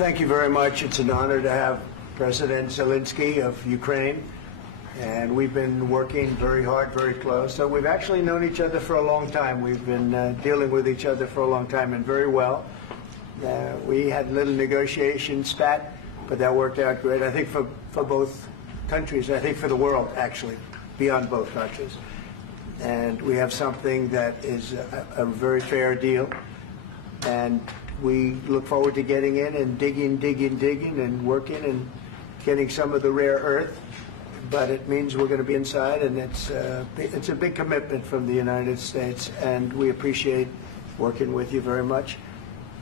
thank you very much. It's an honor to have President Zelenski of Ukraine, and we've been working very hard, very close. So we've actually known each other for a long time. We've been dealing with each other for a long time, and very well. We had a little negotiation spat, but that worked out great. I think for both countries, I think for the world, actually, beyond both countries. And we have something that is a very fair deal. And we look forward to getting in and digging and working and getting some of the rare earth. But it means we're going to be inside, and it's a big commitment from the United States, and we appreciate working with you very much.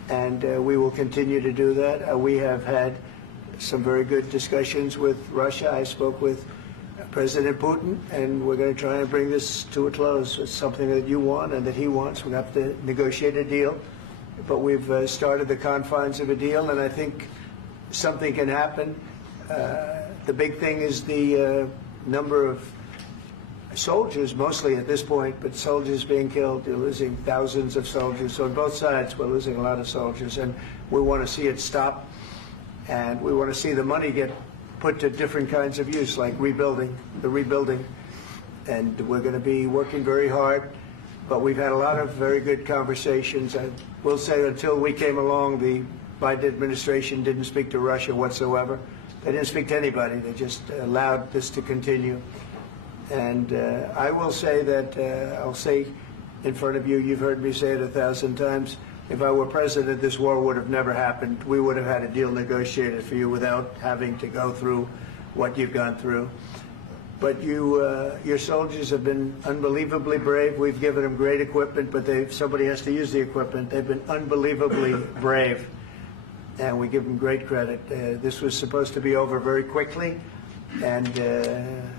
And we will continue to do that. We have had some very good discussions with Russia. I spoke with President Putin, and we're going to try and bring this to a close. It's something that you want and that he wants. We're going to have to negotiate a deal. But we've started the confines of a deal, and I think something can happen. The big thing is the number of soldiers, mostly at this point, but soldiers being killed. You're losing thousands of soldiers. So on both sides, we're losing a lot of soldiers, and we want to see it stop. And we want to see the money get put to different kinds of use, like rebuilding. And we're going to be working very hard. But we've had a lot of very good conversations. I will say until we came along, the Biden administration didn't speak to Russia whatsoever. They didn't speak to anybody. They just allowed this to continue. And I will say that, I'll say in front of you, you've heard me say it 1,000 times, if I were president, this war would have never happened. We would have had a deal negotiated for you without having to go through what you've gone through. But your soldiers have been unbelievably brave. We've given them great equipment, but somebody has to use the equipment. They've been unbelievably brave, and we give them great credit. This was supposed to be over very quickly, and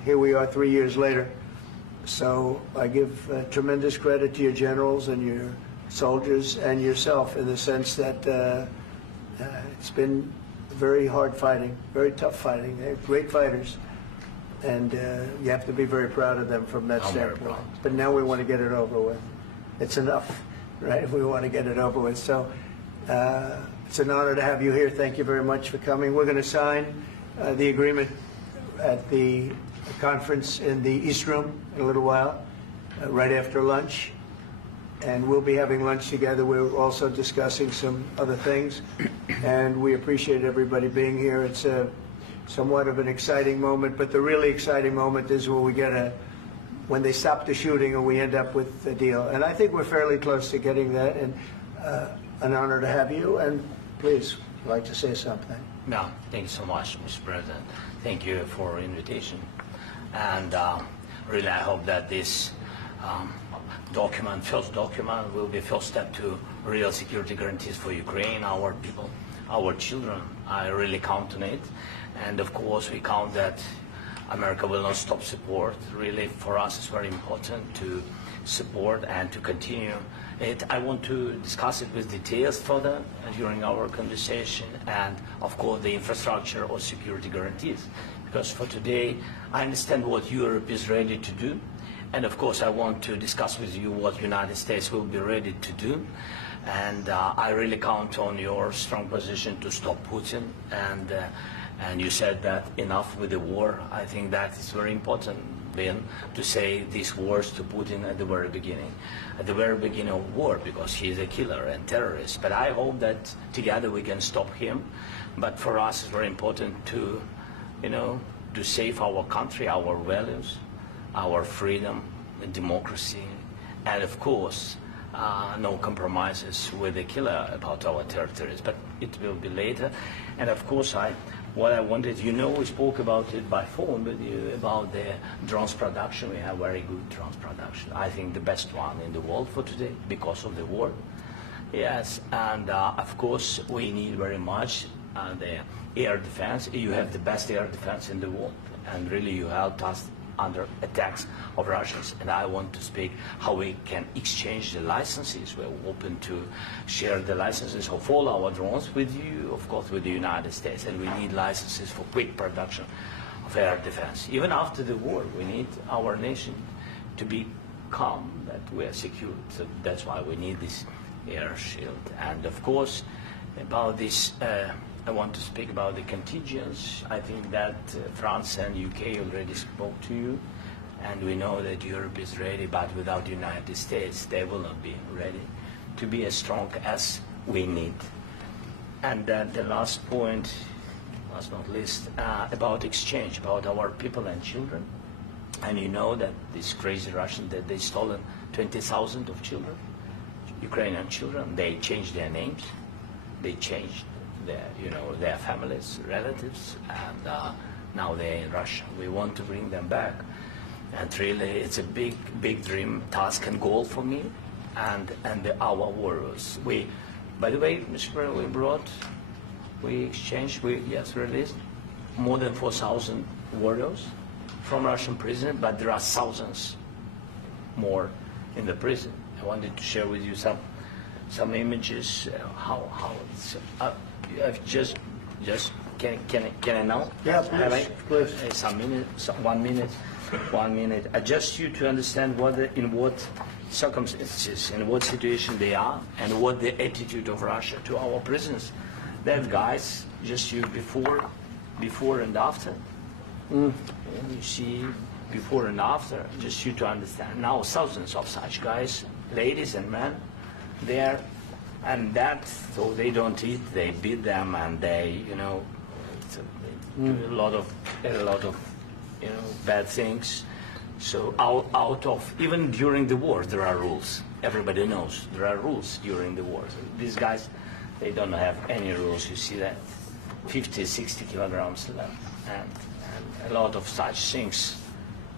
here we are 3 years later. So I give tremendous credit to your generals and your soldiers and yourself in the sense that it's been very hard fighting, very tough fighting. They're great fighters. And you have to be very proud of them from that standpoint. But now we want to get it over with. It's enough, right? We want to get it over with. So it's an honor to have you here. Thank you very much for coming. We're going to sign the agreement at the conference in the East Room in a little while, right after lunch. And we'll be having lunch together. We're also discussing some other things. And we appreciate everybody being here. It's somewhat of an exciting moment, but the really exciting moment is when we get when they stop the shooting and we end up with a deal. And I think we're fairly close to getting that, and an honor to have you. And please, if you'd like to say something. No, thank you so much, Mr. President. Thank you for the invitation. And really, I hope that this first document, will be first step to real security guarantees for Ukraine, our people, our children. I really count on it. And of course, we count that America will not stop support. Really, for us, it's very important to support and to continue it. I want to discuss it with details further during our conversation, and of course, the infrastructure or security guarantees. Because for today, I understand what Europe is ready to do, and of course, I want to discuss with you what the United States will be ready to do. And I really count on your strong position to stop Putin. And you said that enough with the war. I think that is very important, Ben, to say these words to Putin at the very beginning of war, because he is a killer and terrorist. But I hope that together we can stop him. But for us, it's very important to, to save our country, our values, our freedom, democracy, and of course, no compromises with the killer about our territories. But it will be later. And of course, what I wanted, we spoke about it by phone with you about the drones production. We have very good drones production. I think the best one in the world for today because of the war. Yes, and of course we need very much the air defense. You have the best air defense in the world, and really you helped us under attacks of Russians. And I want to speak how we can exchange the licenses. We're open to share the licenses of all our drones with you, of course, with the United States. And we need licenses for quick production of air defense. Even after the war, we need our nation to be calm, that we are secure. So that's why we need this air shield. And of course, about this I want to speak about the contingents. I think that France and UK already spoke to you, and we know that Europe is ready, but without the United States, they will not be ready to be as strong as we need. And then the last point, last not least, about exchange, about our people and children. And you know that these crazy Russians, that they stolen 20,000 of children, Ukrainian children. They changed their names, they changed their, their families, relatives, and now they're in Russia. We want to bring them back, and really, it's a big, big dream, task, and goal for me, and our warriors. By the way, Mr. President, we exchanged, released more than 4,000 warriors from Russian prison, but there are thousands more in the prison. I wanted to share with you some images. How it's can I now? Yeah, please. Some minutes, 1 minute, 1 minute. Just you to understand in what circumstances, in what situation they are, and what the attitude of Russia to our prisoners. They have guys, just you before and after. And you see before and after, just you to understand. Now thousands of such guys, ladies and men, there, and that, so they don't eat, they beat them, and they, do a lot of bad things. So out of, even during the war, there are rules. Everybody knows there are rules during the war. So these guys, they don't have any rules. You see that 50, 60 kilograms left, and a lot of such things.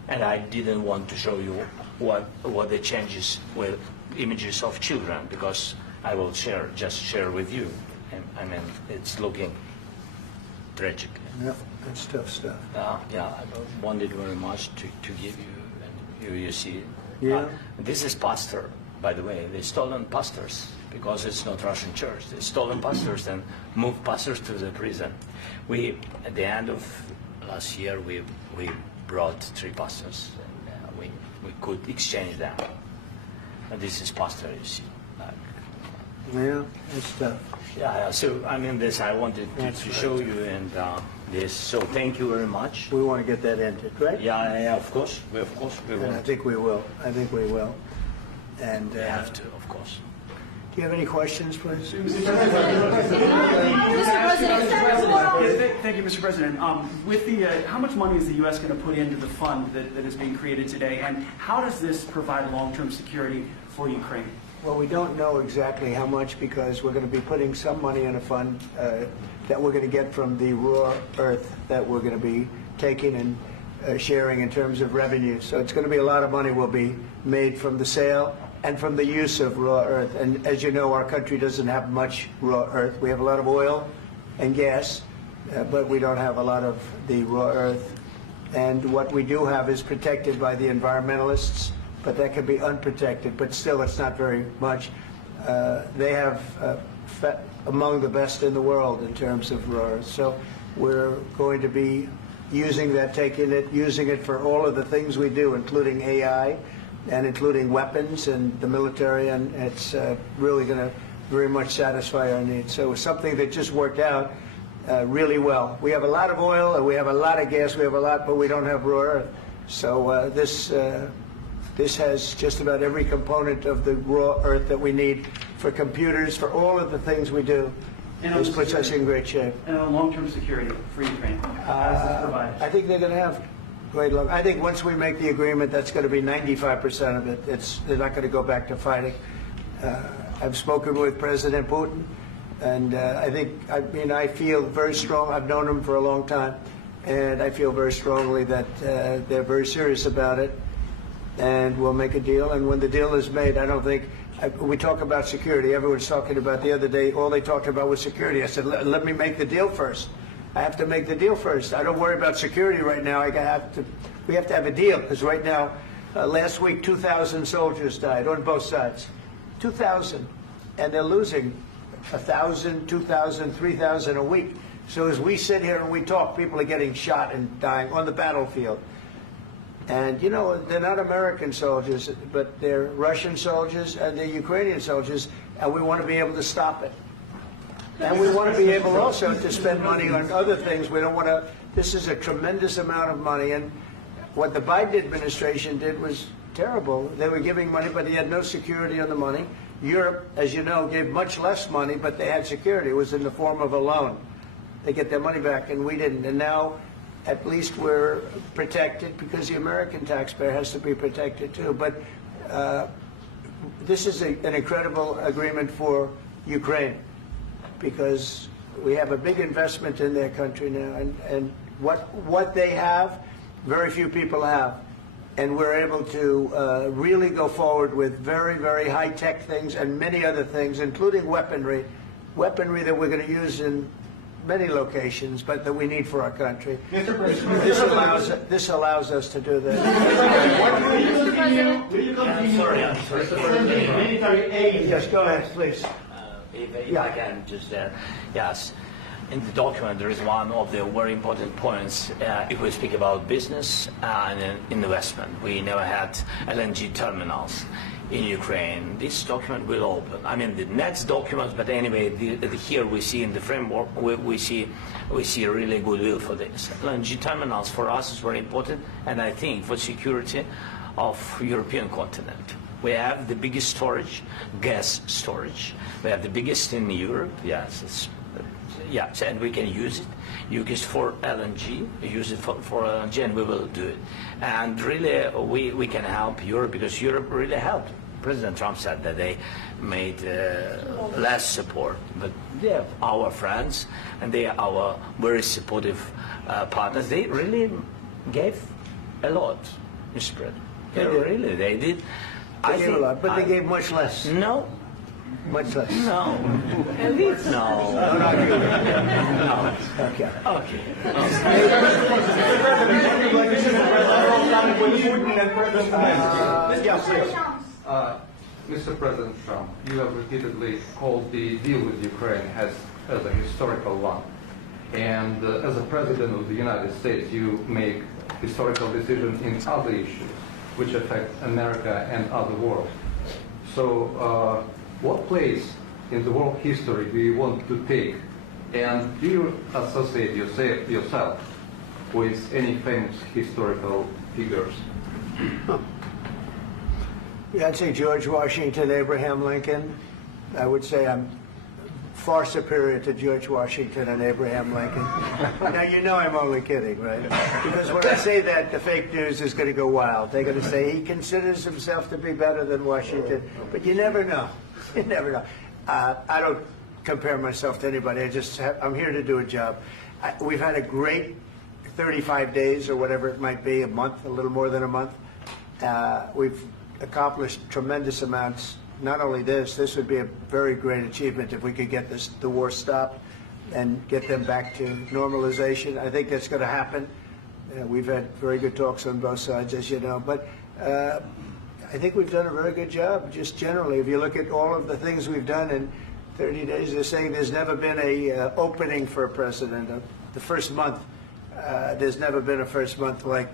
And I didn't want to show you what the changes with images of children, because I will just share with you. And, I mean, it's looking tragic. Yeah, that's tough stuff. Yeah, I wanted very much to give you, and you see it. Yeah. This is pastor, by the way. They stolen pastors, because it's not Russian church. They stolen pastors and moved pastors to the prison. At the end of last year, we brought 3 pastors, and we could exchange them. And this is pastor, you see. Yeah, it's tough. Yeah, so I mean, this I wanted to show you, and this. So thank you very much. We want to get that ended, right? Yeah, of course. We And will. I think we will. And We have to, of course. do you have any questions, please? Thank you, Mr. President. With the, how much money is the U.S. going to put into the fund that is being created today, and how does this provide long-term security for Ukraine? Well, we don't know exactly how much, because we're going to be putting some money in a fund that we're going to get from the raw earth that we're going to be taking and sharing in terms of revenue. So it's going to be a lot of money will be made from the sale and from the use of raw earth. And as you know, our country doesn't have much raw earth. We have a lot of oil and gas, but we don't have a lot of the raw earth. And what we do have is protected by the environmentalists, but that can be unprotected, but still it's not very much. They have among the best in the world in terms of raw earth. So we're going to be using that, using it for all of the things we do, including AI and including weapons and the military, and it's really going to very much satisfy our needs. So it's something that just worked out really well. We have a lot of oil and we have a lot of gas, but we don't have raw earth. So this has just about every component of the raw earth that we need for computers, for all of the things we do. This puts us in great shape. And on long-term security for Ukraine, how does this provide? I think they're going to have great luck. I think once we make the agreement, that's going to be 95% of it. They're not going to go back to fighting. I've spoken with President Putin, and I feel very strong. I've known him for a long time, and I feel very strongly that they're very serious about it, and we'll make a deal. And when the deal is made, I don't think we talk about security. Everyone's talking about the other day. All they talked about was security. I said, let me make the deal first. I have to make the deal first. I don't worry about security right now. We have to have a deal, because right now, last week, 2,000 soldiers died on both sides. 2,000, and they're losing 1,000, 2,000, 3,000 a week. So as we sit here and we talk, people are getting shot and dying on the battlefield. And, they're not American soldiers, but they're Russian soldiers and they're Ukrainian soldiers, and we want to be able to stop it. And we want to be able also to spend money on other things. We don't want to, this is a tremendous amount of money. And what the Biden administration did was terrible. They were giving money, but they had no security on the money. Europe, as you know, gave much less money, but they had security. It was in the form of a loan. They get their money back, and we didn't. And now, at least we're protected because the American taxpayer has to be protected too. But this is an incredible agreement for Ukraine because we have a big investment in their country now, and what they have, very few people have. And we're able to really go forward with very, very high-tech things and many other things, including weaponry that we're going to use in many locations, but that we need for our country. This allows us to do this. Will you continue sending military aid? Yes, go ahead, please. If I can just, yes. In the document, there is one of the very important points. If we speak about business and investment, we never had LNG terminals in Ukraine. This document will open. I mean, the next document, but anyway, here we see in the framework, we see really goodwill for this. LNG terminals for us is very important, and I think for security of European continent. We have the biggest storage, gas storage. We have the biggest in Europe. Yes, yes, and we can use it. Use it for LNG. Use it for LNG, and we will do it. And really, we can help Europe because Europe really helped. President Trump said that they made less support, but they are our friends and they are our very supportive partners. They really gave a lot, Mr. President. They did. They gave a lot, but they gave much less. No. Much less. No. No. No, not you. No. Okay. Okay. Mr. President Trump, you have repeatedly called the deal with Ukraine as a historical one. And as a President of the United States, you make historical decisions in other issues which affect America and other world. So what place in the world history do you want to take? And do you associate yourself with any famous historical figures? Yeah, I'd say George Washington, Abraham Lincoln. I would say I'm far superior to George Washington and Abraham Lincoln. Now, you know I'm only kidding, right? Because when I say that, the fake news is going to go wild. They're going to say he considers himself to be better than Washington. But you never know. You never know. I don't compare myself to anybody. I'm here to do a job. We've had a great 35 days or whatever it might be, a month, a little more than a month. We've accomplished tremendous amounts. Not only this would be a very great achievement if we could get the war stopped and get them back to normalization. I think that's going to happen. We've had very good talks on both sides, as you know. But I think we've done a very good job, just generally. If you look at all of the things we've done in 30 days, they're saying there's never been a opening for a president. The first month, there's never been a first month like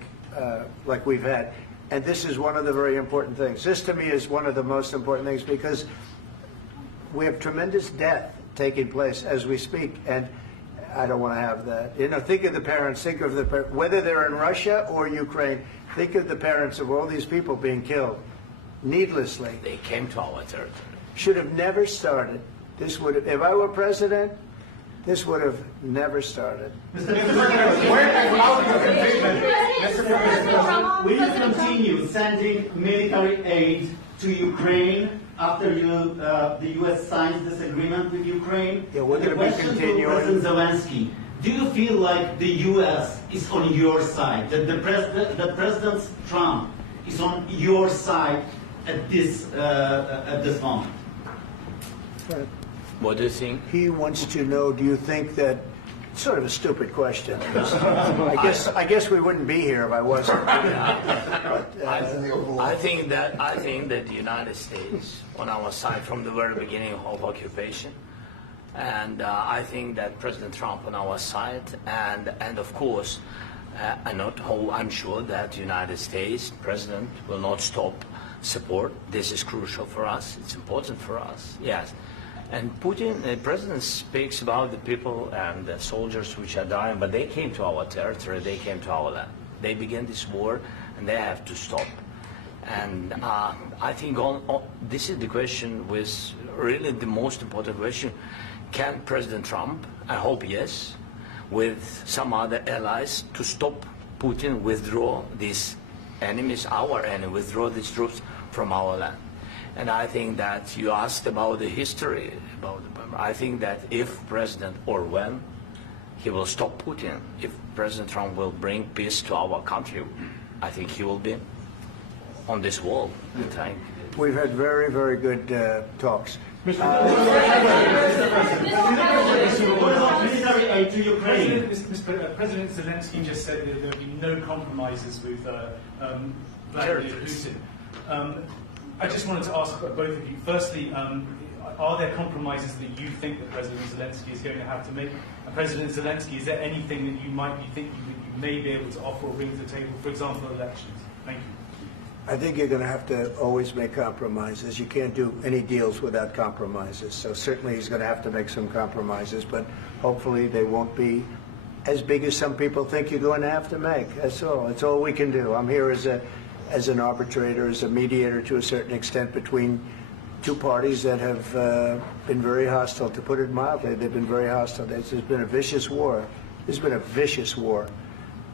we've had. And this is one of the very important things. This, to me, is one of the most important things because we have tremendous death taking place as we speak, and I don't want to have that. You know, think of the parents, think of whether they're in Russia or Ukraine, think of the parents of all these people being killed needlessly. They came to our territory. Should have never started. This would have, if I were president, this would have never started. Mr. President, will you continue sending military aid to Ukraine after the U.S. signs this agreement with Ukraine? Yeah, we're going to be continuing. To President Zelensky, do you feel like the U.S. is on your side, that President Trump is on your side at this moment? Right. What do you think? He wants to know, do you think that, sort of a stupid question. I guess we wouldn't be here if I wasn't. But, I think that the United States on our side from the very beginning of occupation, and I think that President Trump on our side, and of course, I'm sure that the United States President will not stop support. This is crucial for us. It's important for us. Yes. And Putin, the president, speaks about the people and the soldiers which are dying, but they came to our territory, they came to our land. They began this war, and they have to stop. And I think this is the question, with really the most important question. Can President Trump, I hope yes, with some other allies, to stop Putin, withdraw these enemies, our enemy, withdraw these troops from our land? And I think that you asked about the history, I think that if President, or when, he will stop Putin, if President Trump will bring peace to our country, I think he will be on this wall in time. We've had very, very good talks. What about military aid to Ukraine? President Zelenski just said that there would be no compromises with Vladimir Putin. I just wanted to ask both of you. Firstly, are there compromises that you think that President Zelenski is going to have to make? And President Zelenski, is there anything that you might be thinking that you may be able to offer or bring to the table, for example, elections? Thank you. I think you're going to have to always make compromises. You can't do any deals without compromises. So certainly he's going to have to make some compromises, but hopefully they won't be as big as some people think you're going to have to make. That's all. That's all we can do. I'm here as an arbitrator, as a mediator to a certain extent between two parties that have been very hostile. To put it mildly, they've been very hostile. There's been a vicious war. There's been a vicious war.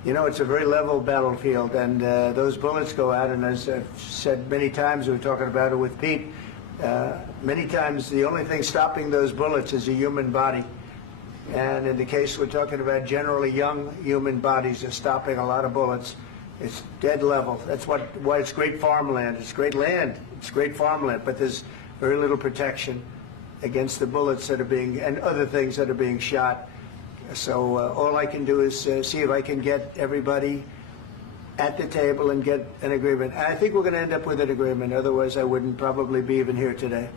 You know, it's a very level battlefield, and those bullets go out, and as I've said many times, we were talking about it with Pete, many times the only thing stopping those bullets is a human body. And in the case we're talking about, generally young human bodies are stopping a lot of bullets. It's dead level. That's why it's great farmland. It's great land. It's great farmland, but there's very little protection against the bullets that are being, and other things that are being shot. So all I can do is see if I can get everybody at the table and get an agreement. And I think we're going to end up with an agreement. Otherwise, I wouldn't probably be even here today.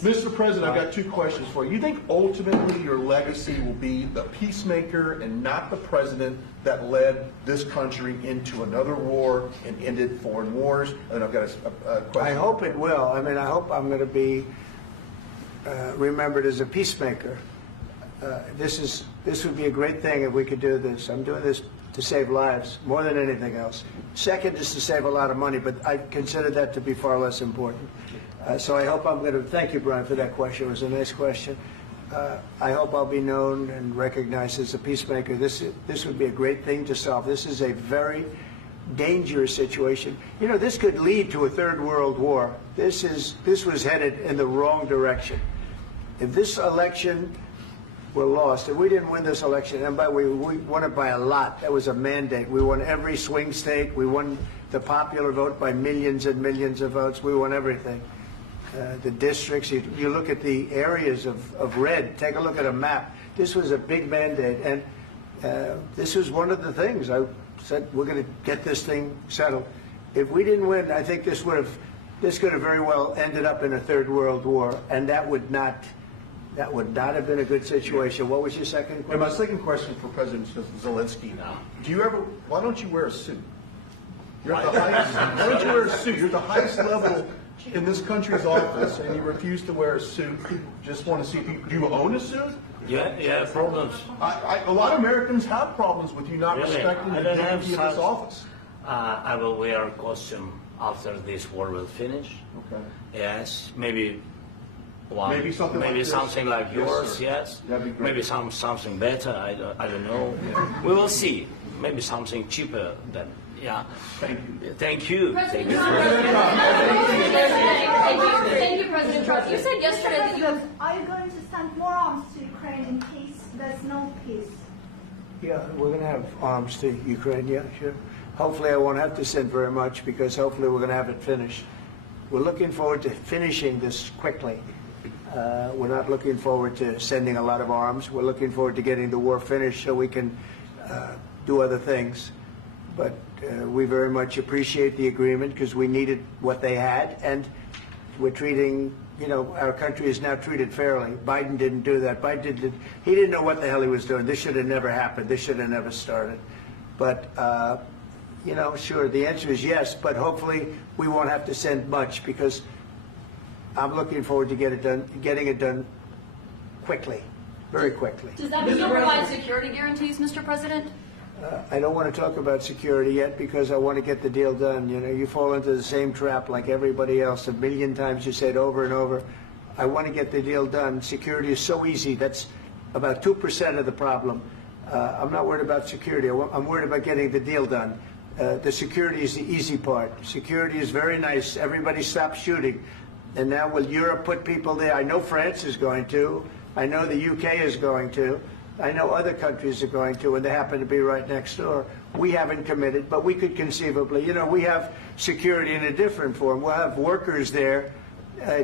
Mr. President, I've got two questions for you. You think ultimately your legacy will be the peacemaker and not the president that led this country into another war and ended foreign wars? And I've got a question. I hope it will. I mean, I hope I'm going to be remembered as a peacemaker. This would be a great thing if we could do this. I'm doing this to save lives more than anything else. Second is to save a lot of money, but I consider that to be far less important. So I hope I'm going to, thank you, Brian, for that question. It was a nice question. I hope I'll be known and recognized as a peacemaker. This would be a great thing to solve. This is a very dangerous situation. You know, this could lead to a third world war. This was headed in the wrong direction. If this election were lost, if we didn't win this election, and we won it by a lot, that was a mandate. We won every swing state. We won the popular vote by millions and millions of votes. We won everything. The districts, you look at the areas of red, take a look at a map. This was a big mandate, and this was one of the things. I said, we're going to get this thing settled. If we didn't win, I think this could have very well ended up in a third world war, and that would not have been a good situation. What was your second question? And my second question for President Zelenski. Why don't you wear a suit? You're at the highest, why don't you wear a suit? You're at the highest level in this country's office, and you refuse to wear a suit. Just want to see if do you own a suit? Yeah, problems. A lot of Americans have problems with you not respecting the dignity of this office. I will wear a costume after this war will finish. Okay. Yes, maybe one. Maybe something like this. Something like yours. Sir. Yes. That'd be great. Maybe something better. I don't know. We will see. Maybe something cheaper than. Yeah. Thank you. Thank you. Thank you, President Trump. You said yesterday that you have. Are you going to send more arms to Ukraine in case there's no peace? Yeah, we're going to have arms to Ukraine, yeah, sure. Hopefully I won't have to send very much, because hopefully we're going to have it finished. We're looking forward to finishing this quickly. We're not looking forward to sending a lot of arms. We're looking forward to getting the war finished so we can do other things. But we very much appreciate the agreement, because we needed what they had, and we're treating, you know, our country is now treated fairly. Biden didn't do that. He didn't know what the hell he was doing. This should have never happened. This should have never started. But you know, sure, the answer is yes, but hopefully we won't have to send much, because I'm looking forward to getting it done quickly, very quickly. Does that mean you'll provide security guarantees, Mr. President? I don't want to talk about security yet, because I want to get the deal done. You know, you fall into the same trap like everybody else. A million times you say it over and over. I want to get the deal done. Security is so easy. That's about 2% of the problem. I'm not worried about security. I'm worried about getting the deal done. The security is the easy part. Security is very nice. Everybody stopped shooting. And now will Europe put people there? I know France is going to. I know the UK is going to. I know other countries are going to, and they happen to be right next door. We haven't committed, but we could conceivably. You know, we have security in a different form. We'll have workers there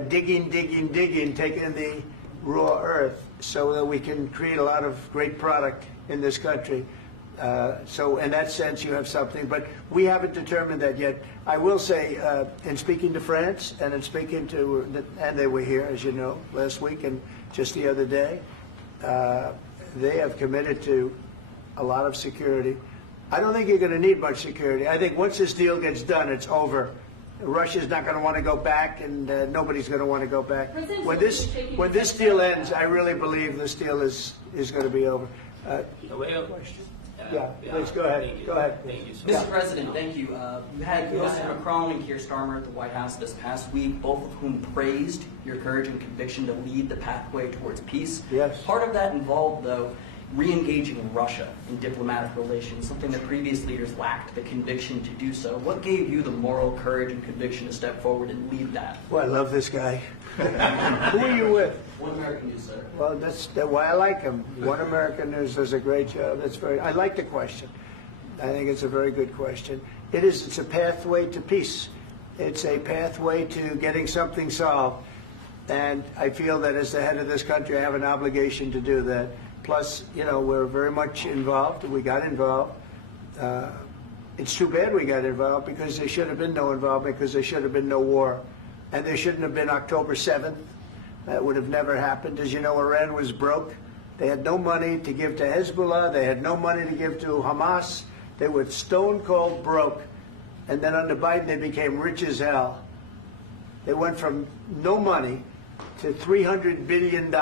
digging, taking the raw earth so that we can create a lot of great product in this country. So in that sense, you have something, but we haven't determined that yet. I will say, in speaking to France and in speaking to, and they were here, as you know, last week and just the other day, they have committed to a lot of security. I don't think you're going to need much security. I think once this deal gets done, it's over. Russia's not going to want to go back, and nobody's going to want to go back. When this deal ends, I really believe this deal is going to be over. Yeah, please go ahead. Go ahead. Thank you so Mr. President, thank you. You had Mr. Macron and Keir Starmer at the White House this past week, both of whom praised your courage and conviction to lead the pathway towards peace. Yes. Part of that involved, though, re-engaging Russia in diplomatic relations, something that previous leaders lacked the conviction to do so. What gave you the moral courage and conviction to step forward and lead that? Well, I love this guy. Who are you with? One American News, sir. Well, that's why I like him. One American News does a great job. I like the question. I think it's a very good question. It's a pathway to peace. It's a pathway to getting something solved. And I feel that as the head of this country, I have an obligation to do that. Plus, you know, we're very much involved. We got involved. It's too bad we got involved, because there should have been no involvement, because there should have been no war. And there shouldn't have been October 7th. That would have never happened. As you know, Iran was broke. They had no money to give to Hezbollah. They had no money to give to Hamas. They were stone cold broke. And then under Biden, they became rich as hell. They went from no money to $300 billion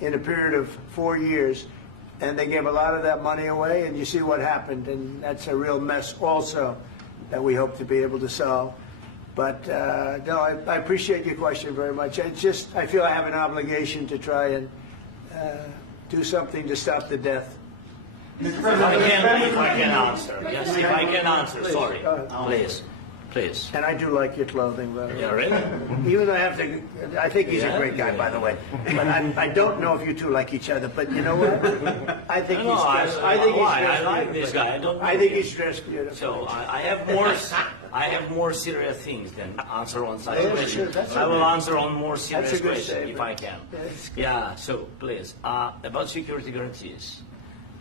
in a period of 4 years. And they gave a lot of that money away, and you see what happened. And that's a real mess also that we hope to be able to solve. But no, I appreciate your question very much. I feel I have an obligation to try and do something to stop the death. If I can answer. Yes, if I can answer. Sorry. Please. Please. And I do like your clothing, by the way. Yeah, really? Even though I think he's a great guy, by the way. But I don't know if you two like each other. But you know what? I think he's dressed. I like this guy. I think he's dressed beautiful. So I have more serious things than answer on such Yeah, questions. sure, I will answer on more That's serious a good questions statement. if I can. Yes. Yeah. So please, about security guarantees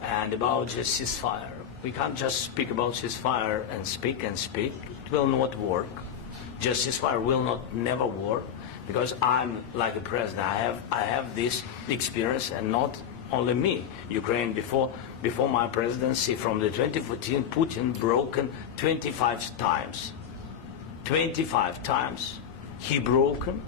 and about just ceasefire. We can't just speak about ceasefire and speak and speak. It will not work. Just ceasefire will never work, because I'm like a president. I have this experience, and not only me. Ukraine before my presidency, from the 2014, Putin broken 25 times. 25 times he broken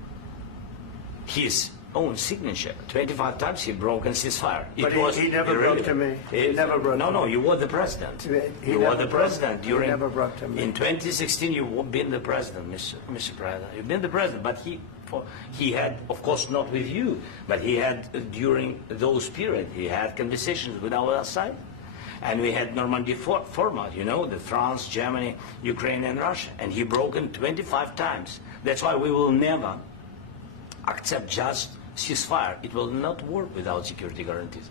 his own signature. 25 times he broken ceasefire. But he never broke to me. He never broke to me. No, you were the president. He You were the president he during. never broke to me. In 2016, you've been the president, Mr. President. You've been the president, but he had, of course, not with you, but he had during those periods. He had conversations with our side, and we had Normandy format. You know, the France, Germany, Ukraine, and Russia, and he broken 25 times. That's why we will never accept just ceasefire. It will not work without security guarantees.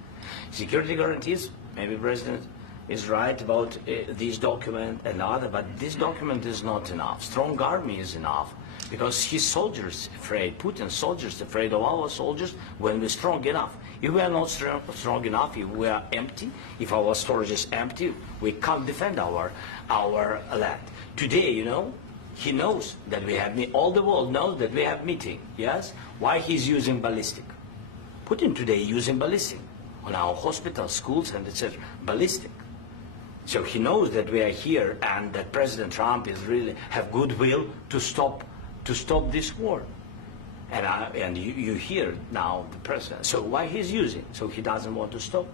Security guarantees, maybe President is right about this document and other, but this document is not enough. Strong army is enough, because his soldiers afraid, Putin's soldiers afraid of our soldiers when we're strong enough. If we are not strong enough, if we are empty, if our storage is empty, we can't defend our land. Today, you know, he knows that we have, all the world knows that we have meeting, yes? Why he's using ballistic? Putin today using ballistic on our hospitals, schools, and etc. Ballistic. So he knows that we are here and that President Trump is really have goodwill to stop this war. And you hear now the president. So why he's using? So he doesn't want to stop.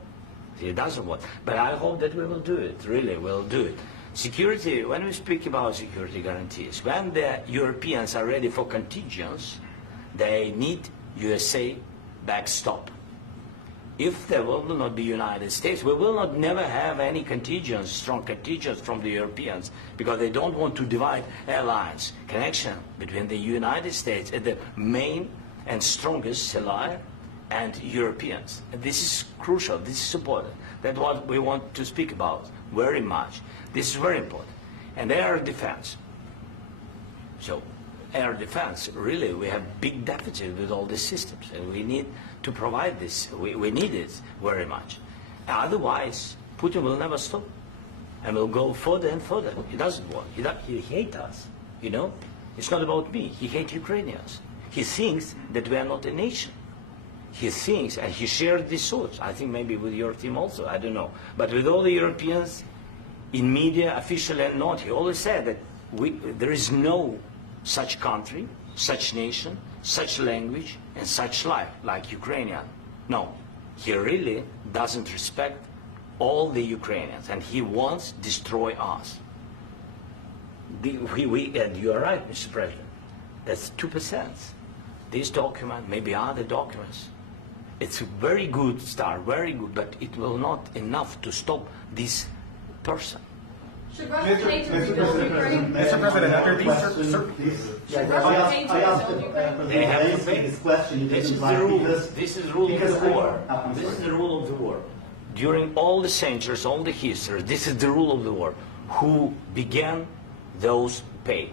He doesn't want. But I hope that we will do it. Really, we'll do it. Security. When we speak about security guarantees, when the Europeans are ready for contingents, they need USA backstop. If there will not be United States, we will not never have any contingents, strong contingents from the Europeans, because they don't want to divide alliance, connection between the United States and the main and strongest ally and Europeans. And this is crucial, this is important. That's what we want to speak about very much. This is very important. And air defense. So air defense, really, we have big deficit with all these systems, and we need to provide this. We need it very much. Otherwise, Putin will never stop, and will go further and further. He doesn't want. He hates us, you know. It's not about me. He hates Ukrainians. He thinks that we are not a nation. He thinks, and he shared these thoughts, I think maybe with your team also, I don't know. But with all the Europeans, in media, officially and not, he always said that there is no such country, such nation, such language, and such life like Ukrainian. No, he really doesn't respect all the Ukrainians, and he wants to destroy us. And you are right, Mr. President, that's 2%. This document, maybe other documents, it's a very good start, very good, but it will not enough to stop this person. Should Russia pay to rebuild Ukraine? Mr. President, under these Should Russia pay to rebuild Ukraine? They have to pay. This question This is like the rule. because- This is the rule of because the war. I'm This is sorry. the rule of the war. During all the centuries, all the history, this is the rule of the war. Who began, those pay.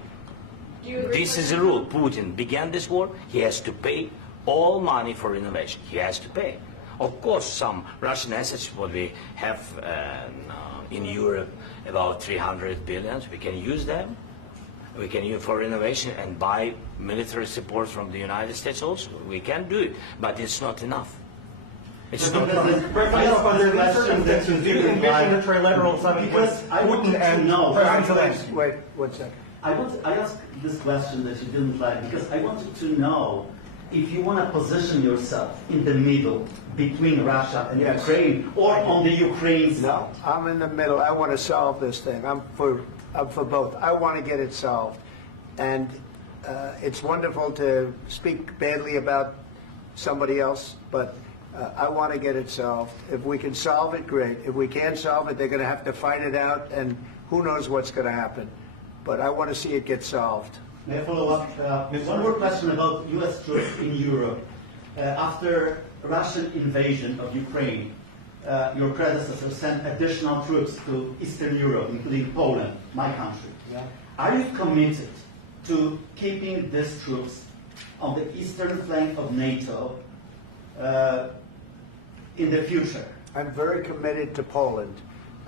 Do you agree This with is the that? rule. Putin began this war. He has to pay all money for innovation. He has to pay. Of course, some Russian assets, what we have in Europe, about 300 billion, we can use them. We can use for innovation and buy military support from the United States also. We can do it, but it's not enough. It's not enough. I asked the question that you didn't like, trilateral summit because I wanted to know. Wait, 1 second. I asked this question that you didn't like because I wanted to know if you want to position yourself in the middle between Russia and Yes. Ukraine, or on the Ukraine's. No, I'm in the middle. I want to solve this thing. I'm for both. I want to get it solved. And it's wonderful to speak badly about somebody else, but I want to get it solved. If we can solve it, great. If we can't solve it, they're going to have to fight it out, and who knows what's going to happen. But I want to see it get solved. May I follow up? One more question about U.S. troops in Europe. After Russian invasion of Ukraine, your predecessor sent additional troops to Eastern Europe, including Poland, my country. Yeah. Are you committed to keeping these troops on the eastern flank of NATO in the future? I'm very committed to Poland.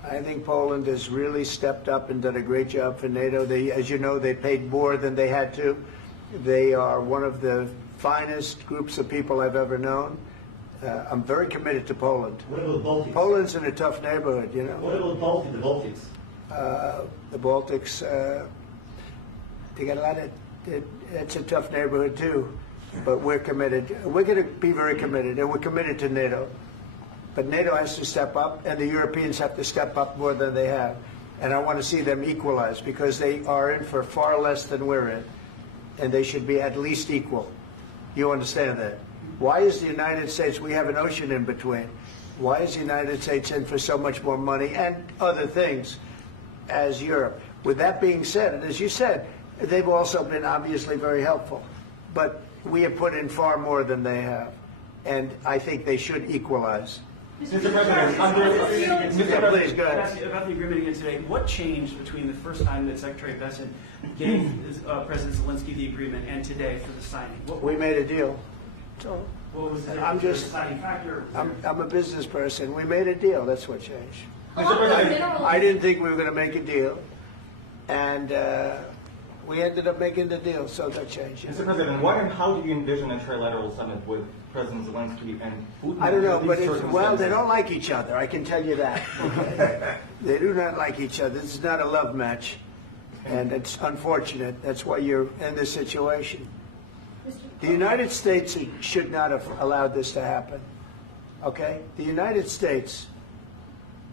I think Poland has really stepped up and done a great job for NATO. They, as you know, they paid more than they had to. They are one of the finest groups of people I've ever known. I'm very committed to Poland. What about Baltics? Poland's in a tough neighborhood, you know. What about the Baltics? The Baltics, they got a lot of, it's a tough neighborhood too. But we're committed. We're going to be very committed, and we're committed to NATO. But NATO has to step up, and the Europeans have to step up more than they have. And I want to see them equalize, because they are in for far less than we're in. And they should be at least equal. You understand that? Why is the United States, we have an ocean in between. Why is the United States in for so much more money and other things as Europe? With that being said, and as you said, they've also been obviously very helpful. But we have put in far more than they have. And I think they should equalize. Mr. President, Please, go ahead. about the agreement again today, what changed between the first time that Secretary Bessent gave President Zelensky the agreement and today for the signing? We made a deal. So What was the I'm just- deciding factor? I'm a business person. We made a deal. That's what changed. Along with minerals, I didn't think we were going to make a deal. And We ended up making the deal, so that changed. Mr. President, what and how do you envision a trilateral summit with President Zelensky and Putin? I don't know, but These well, they circumstances? don't like each other, I can tell you that. Okay? They do not like each other. This is not a love match, and it's unfortunate. That's why you're in this situation. The United States should not have allowed this to happen, okay? The United States,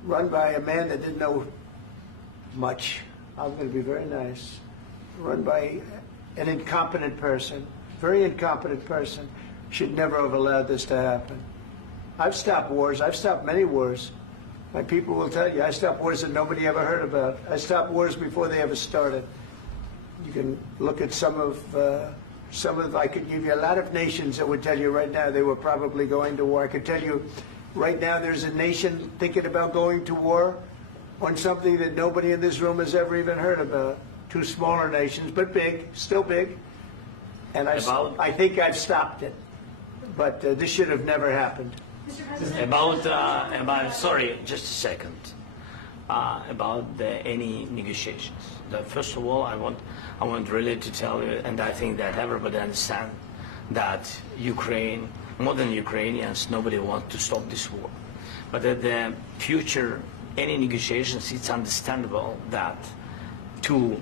run by a man that didn't know much, I'm going to be very nice, run by an incompetent person, very incompetent person, should never have allowed this to happen. I've stopped wars. I've stopped many wars. My people will tell you, I stopped wars that nobody ever heard about. I stopped wars before they ever started. You can look at some of, I could give you a lot of nations that would tell you right now they were probably going to war. I could tell you right now there's a nation thinking about going to war on something that nobody in this room has ever even heard about. Two smaller nations, but big, still big. And I think I've stopped it. But this should have never happened. Mr. President, Sorry, just a second. About any negotiations. First of all, I want really to tell you, and I think that everybody understands that Ukraine, more than Ukrainians, nobody wants to stop this war. But at the future, any negotiations, it's understandable that two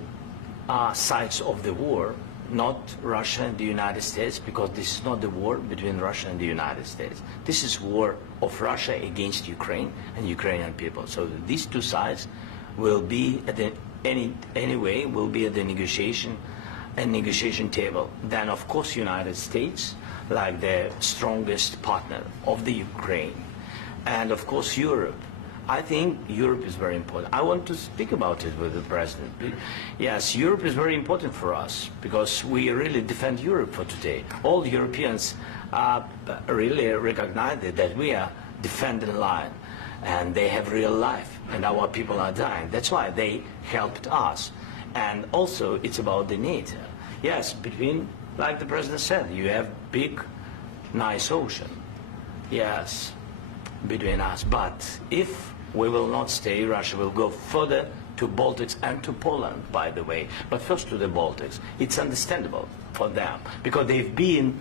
sides of the war, not Russia and the United States, because this is not the war between Russia and the United States. This is war of Russia against Ukraine and Ukrainian people. So these two sides will be at the anyway will be at the negotiation table. Then of course United States, like the strongest partner of the Ukraine, and of course Europe. I think Europe is very important. I want to speak about it with the President. Yes, Europe is very important for us because we really defend Europe for today. All Europeans really recognize that we are defending line and they have real life and our people are dying. That's why they helped us. And also it's about the NATO. Yes, between, like the President said, you have big, nice ocean. Yes, between us. But if we will not stay, Russia will go further to Baltics and to Poland, by the way. But first to the Baltics. It's understandable for them because they've been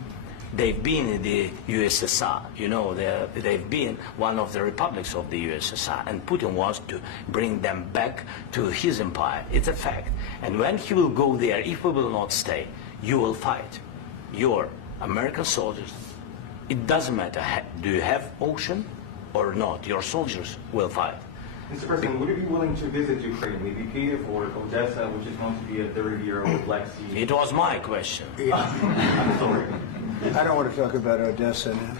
in the USSR. You know, they've been one of the republics of the USSR, and Putin wants to bring them back to his empire. It's a fact. And when he will go there, if we will not stay, you will fight. Your American soldiers, it doesn't matter, do you have ocean or not, your soldiers will fight. Mr. President, would you be willing to visit Ukraine, maybe Kiev or Odessa, which is known to be a third-year-old Black Sea? It was my question. I'm sorry. I don't want to talk about Odessa now.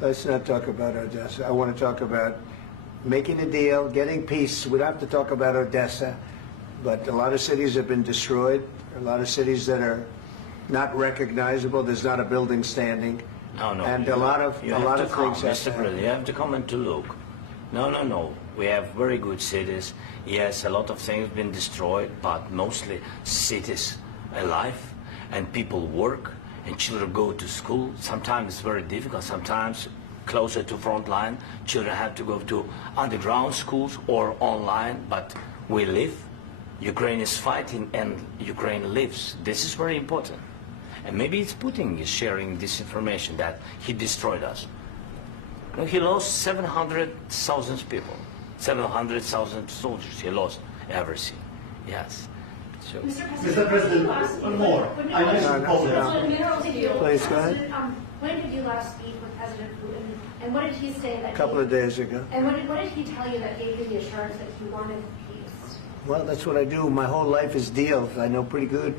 Let's not talk about Odessa. I want to talk about making a deal, getting peace. We don't have to talk about Odessa, but a lot of cities have been destroyed. A lot of cities that are not recognizable. There's not a building standing. No. And a lot of things. Mr. President, you have to come and to look. No. We have very good cities. Yes, a lot of things have been destroyed, but mostly cities alive, and people work, and children go to school. Sometimes it's very difficult. Sometimes closer to front line, children have to go to underground schools or online, but we live. Ukraine is fighting, and Ukraine lives. This is very important. And maybe it's Putin is sharing this information that he destroyed us. No, he lost 700,000 people, 700,000 soldiers. He lost everything. Yes. So. Mr. President, one more. I mentioned Poland. Please, go ahead. When did you last speak with President Putin, and what did he say? A couple of days ago. And what did he tell you that gave you the assurance that he wanted peace? Well, that's what I do. My whole life is deals. I know pretty good.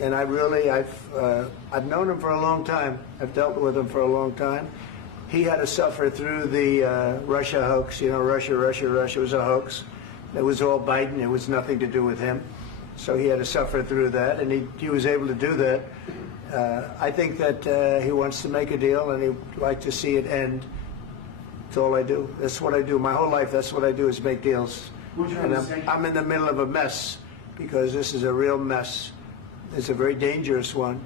And I've known him for a long time. I've dealt with him for a long time. He had to suffer through the Russia hoax. You know, Russia was a hoax. It was all Biden. It was nothing to do with him. So he had to suffer through that, and he was able to do that. I think that he wants to make a deal, and he'd like to see it end. That's all I do. That's what I do. My whole life, that's what I do is make deals. And I'm in the middle of a mess because this is a real mess. It's a very dangerous one.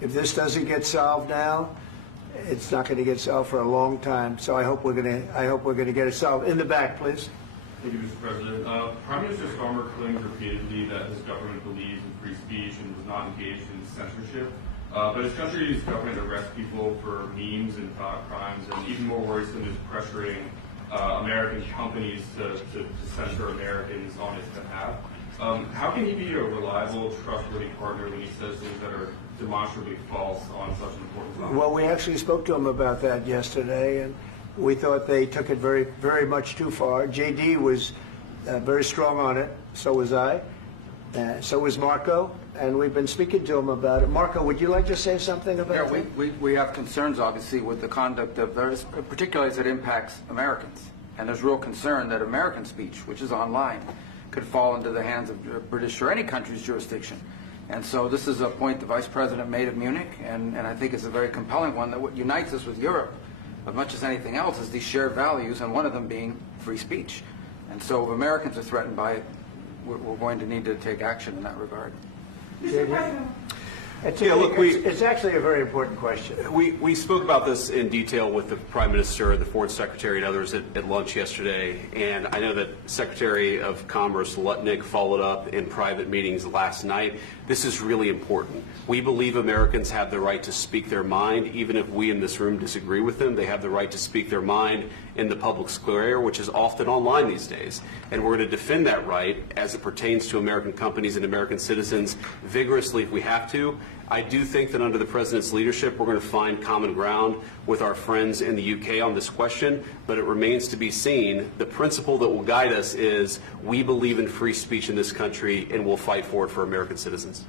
If this doesn't get solved now, it's not going to get solved for a long time. So I hope we're going to get it solved. In the back, please. Thank you, Mr. President. Prime Minister Starmer claims repeatedly that his government believes in free speech and was not engaged in censorship. But his country's government arrests people for memes and thought crimes, and even more worrisome is pressuring American companies to censor Americans on his behalf. How can he be a reliable, trustworthy partner when he says things that are demonstrably false on such an important topic? Well, we actually spoke to him about that yesterday, and we thought they took it very, very much too far. JD was very strong on it. So was I. So was Marco. And we've been speaking to him about it. Marco, would you like to say something about that? We have concerns, obviously, with the conduct of various, particularly as it impacts Americans. And there's real concern that American speech, which is online, could fall into the hands of British or any country's jurisdiction. And so this is a point the Vice President made at Munich, and I think it's a very compelling one, that what unites us with Europe, as much as anything else, is these shared values, and one of them being free speech. And so if Americans are threatened by it, we're going to need to take action in that regard. Mr. President. It's actually a very important question. We spoke about this in detail with the Prime Minister, the Foreign Secretary, and others at lunch yesterday. And I know that Secretary of Commerce Lutnick followed up in private meetings last night. This is really important. We believe Americans have the right to speak their mind, even if we in this room disagree with them. They have the right to speak their mind in the public square, which is often online these days. And we're going to defend that right as it pertains to American companies and American citizens vigorously if we have to. I do think that under the President's leadership, we're going to find common ground with our friends in the UK on this question, but it remains to be seen. The principle that will guide us is we believe in free speech in this country, and we'll fight for it for American citizens.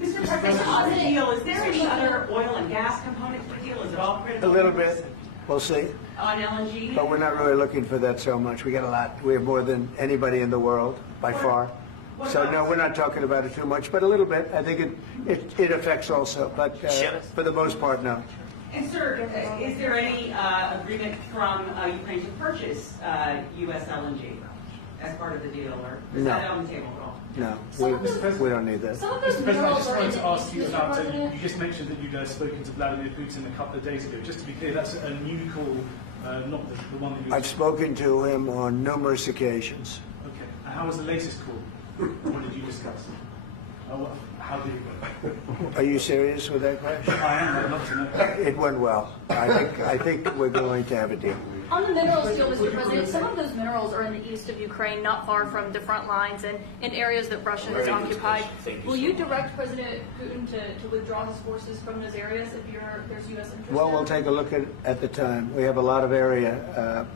Mr. President, on the deal, is there any other oil and gas component to the deal? Is it all critical? A little bit. We'll see. On LNG? But we're not really looking for that so much. We got a lot. We have more than anybody in the world, by far. So no, we're not talking about it too much, but a little bit. I think it affects also, but for the most part, no. And sir, is there any agreement from Ukraine to purchase U.S. LNG as part of the deal, or is that on the table at all? No, we don't need that. Mr. President, I just wanted to ask you about, you just mentioned that you'd spoken to Vladimir Putin a couple of days ago. Just to be clear, that's a new call, not the one that you... I've spoken to him on numerous occasions. Okay. And how was the latest call? What did you discuss? How did it go? Are you serious with that question? I am. I'd love to know. It went well. I think we're going to have a deal. On the minerals deal, Mr. President, some of those minerals are in the east of Ukraine, not far from the front lines and in areas that Russia has occupied. Will you direct President Putin to withdraw his forces from those areas if there's U.S. interest? Well, we'll take a look at the time. We have a lot of area.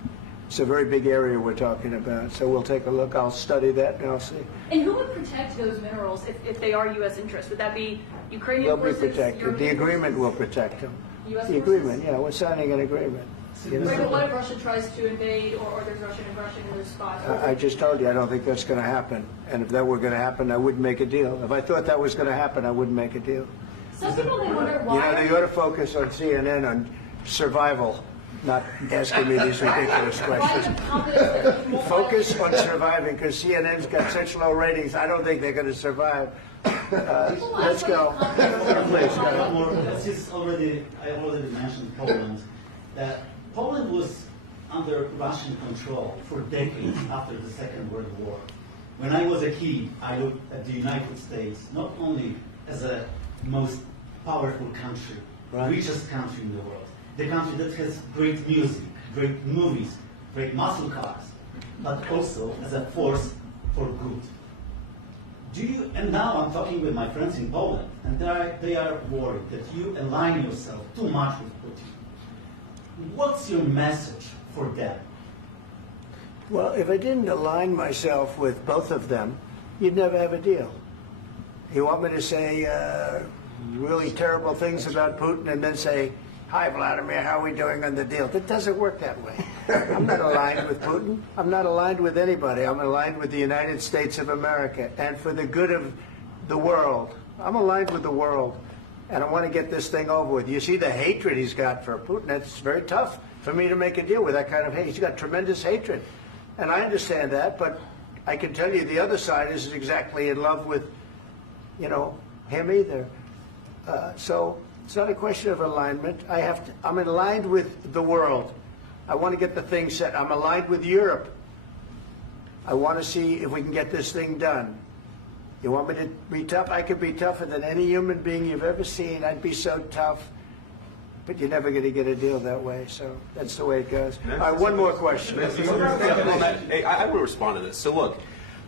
It's a very big area we're talking about, so we'll take a look. I'll study that and I'll see. And who would protect those minerals if they are U.S. interests? Would that be Ukrainian forces? They'll be protected. The agreement will protect them. U.S. The agreement, yeah, we're signing an agreement. Right, but what if Russia tries to invade or there's Russian aggression in those spots? I just told you I don't think that's going to happen. And if that were going to happen, I wouldn't make a deal. If I thought that was going to happen, I wouldn't make a deal. Some people may wonder why... They ought to focus on CNN on survival, not asking me these ridiculous questions. Focus on surviving, because CNN's got such low ratings, I don't think they're going to survive. Let's go. Please, I already mentioned Poland. Poland was under Russian control for decades after the Second World War. When I was a kid, I looked at the United States not only as a most powerful country, richest country in the world, the country that has great music, great movies, great muscle cars, but also as a force for good. And now I'm talking with my friends in Poland, and they are worried that you align yourself too much with Putin. What's your message for them? Well, if I didn't align myself with both of them, you'd never have a deal. You want me to say really terrible things about Putin and then say, "Hi, Vladimir, how are we doing on the deal?" That doesn't work that way. I'm not aligned with Putin. I'm not aligned with anybody. I'm aligned with the United States of America. And for the good of the world, I'm aligned with the world. And I want to get this thing over with. You see the hatred he's got for Putin. It's very tough for me to make a deal with that kind of hate. He's got tremendous hatred. And I understand that, but I can tell you the other side isn't exactly in love with, him either. So it's not a question of alignment. I'm aligned with the world. I want to get the thing set. I'm aligned with Europe. I want to see if we can get this thing done. You want me to be tough? I could be tougher than any human being you've ever seen. I'd be so tough. But you're never going to get a deal that way, so that's the way it goes. All right, one more question. Hey, I will respond to this. So look,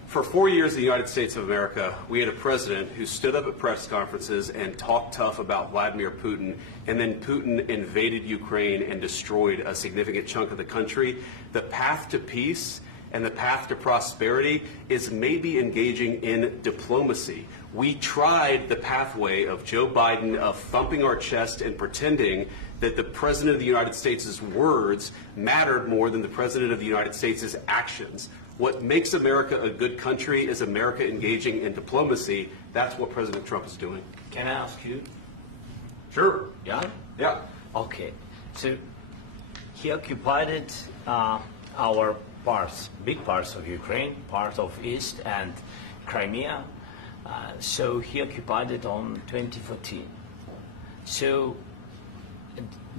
for 4 years in the United States of America, we had a president who stood up at press conferences and talked tough about Vladimir Putin, and then Putin invaded Ukraine and destroyed a significant chunk of the country. The path to peace and the path to prosperity is maybe engaging in diplomacy. We tried the pathway of Joe Biden of thumping our chest and pretending that the President of the United States' words mattered more than the President of the United States' actions. What makes America a good country is America engaging in diplomacy. That's what President Trump is doing. Can I ask you? Sure. Yeah? Yeah. Okay. So he occupied our parts, big parts of Ukraine, part of East and Crimea. So he occupied it on 2014. So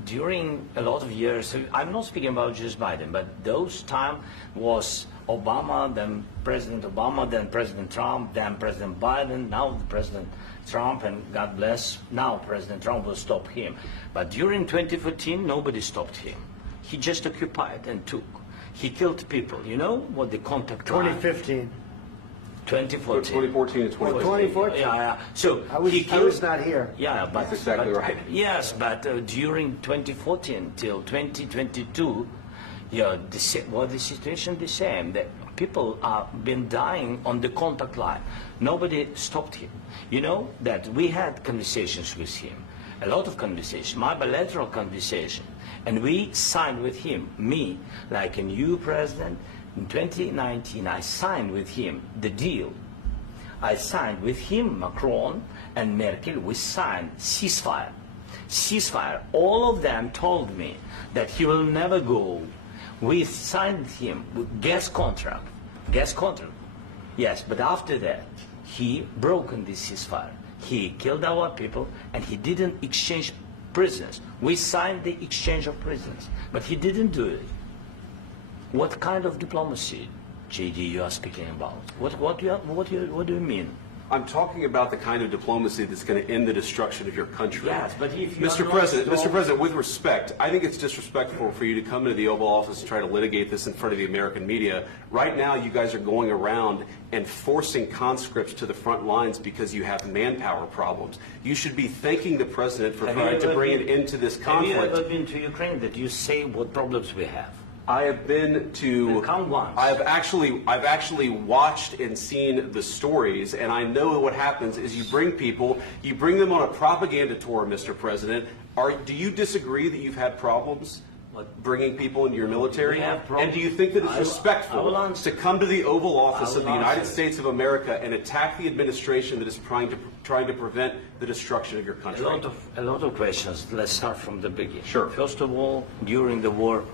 during a lot of years, so I'm not speaking about just Biden, but those time was Obama, then President Obama, then President Trump, then President Biden, now President Trump, and God bless, now President Trump will stop him. But during 2014, nobody stopped him. He just occupied and took. He killed people. You know what the contact line? 2015. 2014 2014. and 2014. 2014. Yeah. So I was not here. Yeah, but that's exactly right. Yes, but during 2014 till 2022, yeah, the situation the same. That people are been dying on the contact line. Nobody stopped him. You know that we had conversations with him, a lot of conversations, my bilateral conversation, and we signed with him. Me, like a new president. In 2019, I signed with him the deal. I signed with him, Macron and Merkel, we signed ceasefire. Ceasefire. All of them told me that he will never go. We signed him with gas contract. Gas contract. Yes, but after that, he broken this ceasefire. He killed our people and he didn't exchange prisoners. We signed the exchange of prisoners, but he didn't do it. What kind of diplomacy, JD, you are speaking about? What do you mean? I'm talking about the kind of diplomacy that's going to end the destruction of your country. Yes, but if you Mr. President, with respect, I think it's disrespectful for you to come into the Oval Office and try to litigate this in front of the American media. Right now, you guys are going around and forcing conscripts to the front lines because you have manpower problems. You should be thanking the President for trying to bring an end to this conflict. Have you ever been to Ukraine that you say what problems we have? I have been to. Count once. I've actually watched and seen the stories, and I know what happens is you bring them on a propaganda tour, Mr. President. Do you disagree that you've had problems bringing people into your military? And do you think that it's respectful to come to the Oval Office of the United States of America and attack the administration that is trying to prevent the destruction of your country? A lot of questions. Let's start from the beginning. Sure. First of all, during the war,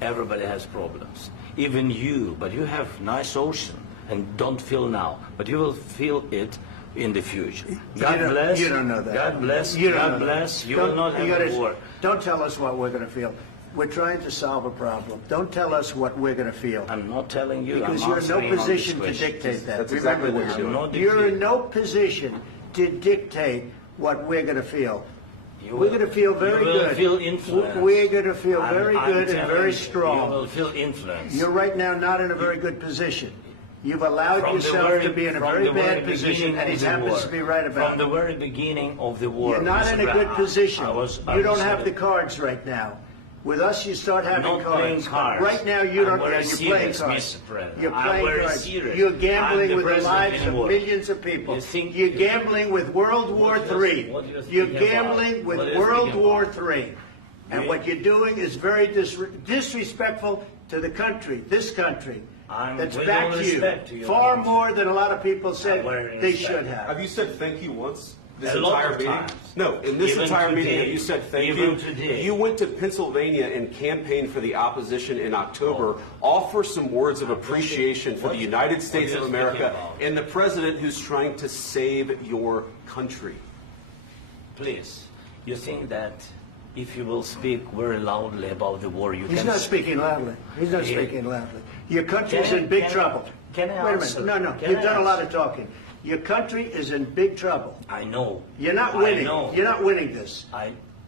everybody has problems. Even you, but you have nice ocean and don't feel now, but you will feel it in the future. God bless. You don't know that. God bless. God bless. You will not have a war. Don't tell us what we're going to feel. We're trying to solve a problem. Don't tell us what we're going to feel. I'm not telling you. Because you're in no position to dictate that. That's exactly what you're doing. You're in no position to dictate what we're going to feel. We're going to feel very good. Feel influence. We're going to feel very good and very strong. You will feel influence. You're right now not in a very good position. You've allowed yourself to be in a very bad position, and he happens to be right about it. From the very beginning of the war. You're not in a good position. You don't have the cards right now. With us, you start having cards. Right now, you don't. You're playing cards. You're playing cards. You're gambling with the lives of millions of people. You're gambling with World War III. You're gambling with World War III. And what you're doing is very disrespectful to the country, this country. That's back to you. Far more than a lot of people said they should have. Have you said thank you once? This a lot entire of meeting? times. No, in this Even entire today. meeting, have you said thank Even you? today. You went to Pennsylvania and campaigned for the opposition in October. Offer some words of appreciation for the United States of America and the president who's trying to save your country. Please, you think that if you will speak very loudly about the war, you He's can... not speaking loudly. He's not speaking loudly. Your country is in big trouble. Can I Wait a answer? minute. No, Can you've I done a lot answer? of talking. Your country is in big trouble. I know. You're not I winning. know. You're not winning this.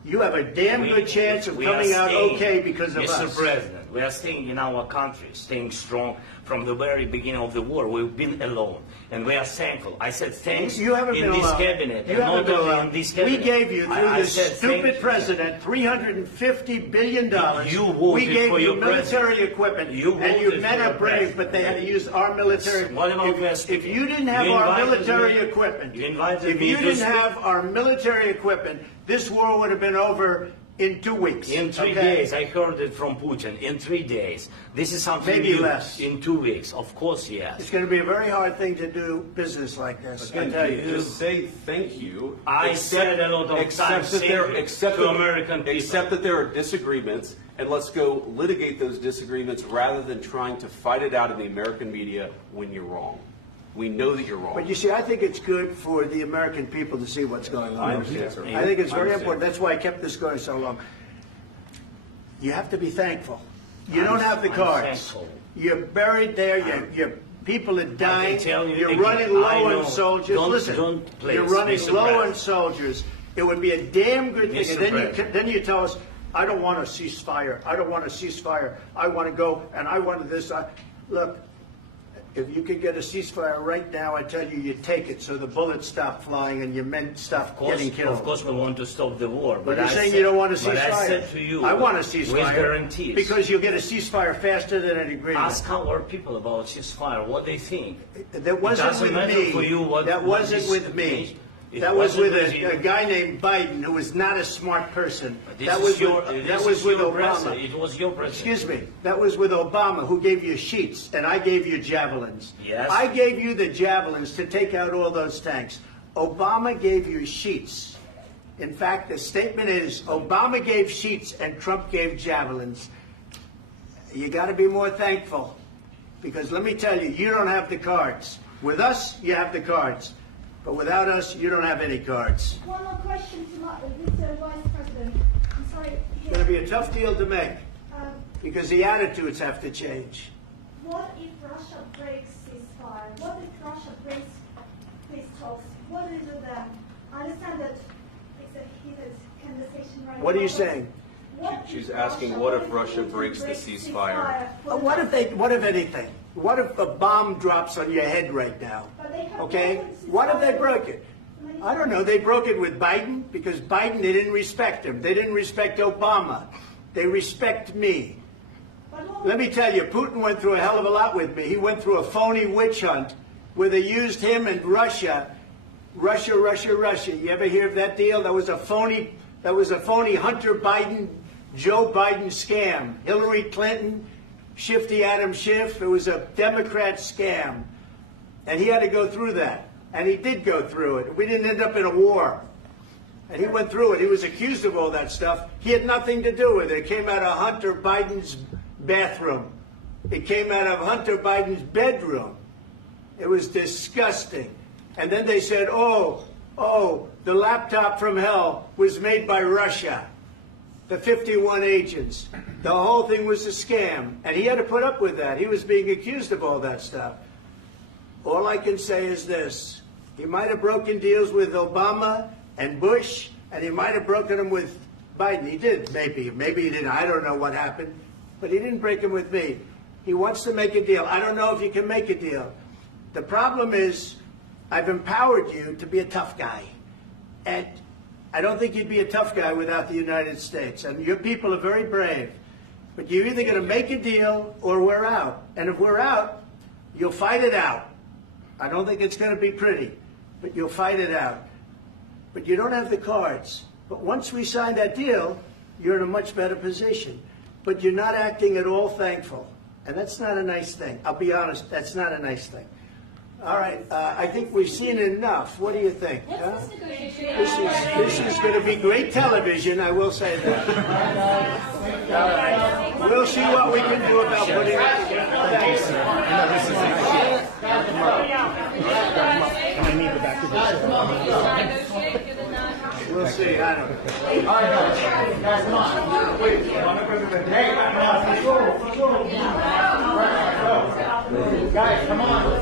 You have a damn good chance of coming out okay because of us. Mr. President, we are staying in our country, staying strong from the very beginning of the war. We've been alone, and we are thankful. I said thanks You haven't in been this alone. cabinet, You and haven't not been only alone. in this We cabinet. gave you, through I this said stupid thank you. president, $350 billion. You voted we gave for you your military president. equipment, You and you voted men for are your brave, president. but they had to use our military. What about West? If you didn't have You our invited military me- equipment, you invited if me you to didn't speak. have our military equipment, this war would have been over in 2 weeks. In 3 days, I heard it from Putin. In 3 days, this is something Maybe new. less. In 2 weeks, of course, yes. It's going to be a very hard thing to do business like this. I Again, tell you. just say thank you. I said a lot of times thank you to American people. Accept that there are disagreements, and let's go litigate those disagreements rather than trying to fight it out in the American media when you're wrong. We know that you're wrong. But you see, I think it's good for the American people to see what's going on. I understand, sir. I think it's I very understand. important. That's why I kept this going so long. You have to be thankful. You I'm- don't have the I'm cards. thankful. You're buried there. Your people are dying. tell you You're again, running I low know. on soldiers. Don't- Listen, don't please, you're running Mr. low on President. soldiers. It would be a damn good thing. Mr. And President. then you tell us, I don't want a ceasefire. I don't want a ceasefire. I want to go, and I want this. Look, if you could get a ceasefire right now, I tell you, you take it so the bullets stop flying and your men stop getting killed. Of course, we want to stop the war. But you're I saying said- you don't want a But ceasefire. I said to you, I want a with ceasefire. guarantees. Because you'll get a ceasefire faster than an agreement. Ask our people about ceasefire, what they think. That wasn't It doesn't with matter me. for you what, That what wasn't is- with me. It That was wasn't with you. a guy named Biden, who was not a smart person. This That is was your- with, this that was is with your Obama. president. It was your president. Excuse me. That was with Obama, who gave you sheets, and I gave you javelins. Yes. I gave you the javelins to take out all those tanks. Obama gave you sheets. In fact, the statement is Obama gave sheets and Trump gave javelins. You got to be more thankful, because let me tell you, you don't have the cards. With us, you have the cards. But without us, you don't have any cards. One more question to Mr. Vice President. I'm sorry. It's going to be a tough deal to make, Um, because the attitudes have to change. What if Russia breaks ceasefire? What if Russia breaks peace talks? What do you do then? I understand that it's a heated conversation right now. What are you but saying? what She's if asking, what if Russia breaks the ceasefire? What if anything? What if a bomb drops on your head right now? Okay? What if they broke it? I don't know. They broke it with Biden, because Biden, they didn't respect him. They didn't respect Obama. They respect me. Let me tell you, Putin went through a hell of a lot with me. He went through a phony witch hunt where they used him and Russia. Russia. You ever hear of that deal? That was a phony Hunter Biden, Joe Biden scam. Hillary Clinton, Shifty Adam Schiff. It was a Democrat scam. And he had to go through that. And he did go through it. We didn't end up in a war. And he went through it. He was accused of all that stuff. He had nothing to do with it. It came out of Hunter Biden's bathroom. It came out of Hunter Biden's bedroom. It was disgusting. And then they said, oh, the laptop from hell was made by Russia. The 51 agents. The whole thing was a scam. And he had to put up with that. He was being accused of all that stuff. All I can say is this. He might have broken deals with Obama and Bush, and he might have broken them with Biden. He did, maybe. Maybe he didn't. I don't know what happened. But he didn't break them with me. He wants to make a deal. I don't know if you can make a deal. The problem is, I've empowered you to be a tough guy. And I don't think you'd be a tough guy without the United States. And your people are very brave. But you're either going to make a deal or we're out. And if we're out, you'll fight it out. I don't think it's going to be pretty, but you'll fight it out. But you don't have the cards. But once we sign that deal, you're in a much better position. But you're not acting at all thankful. And that's not a nice thing. I'll be honest, that's not a nice thing. All right, I think we've seen enough. What do you think? Huh? This is going to be great television, I will say that. All right. We'll see what we can do about putting it together. Thanks. I need the back of this. We'll see. I don't know. All right, guys, come on. Wait, hey, guys, come on.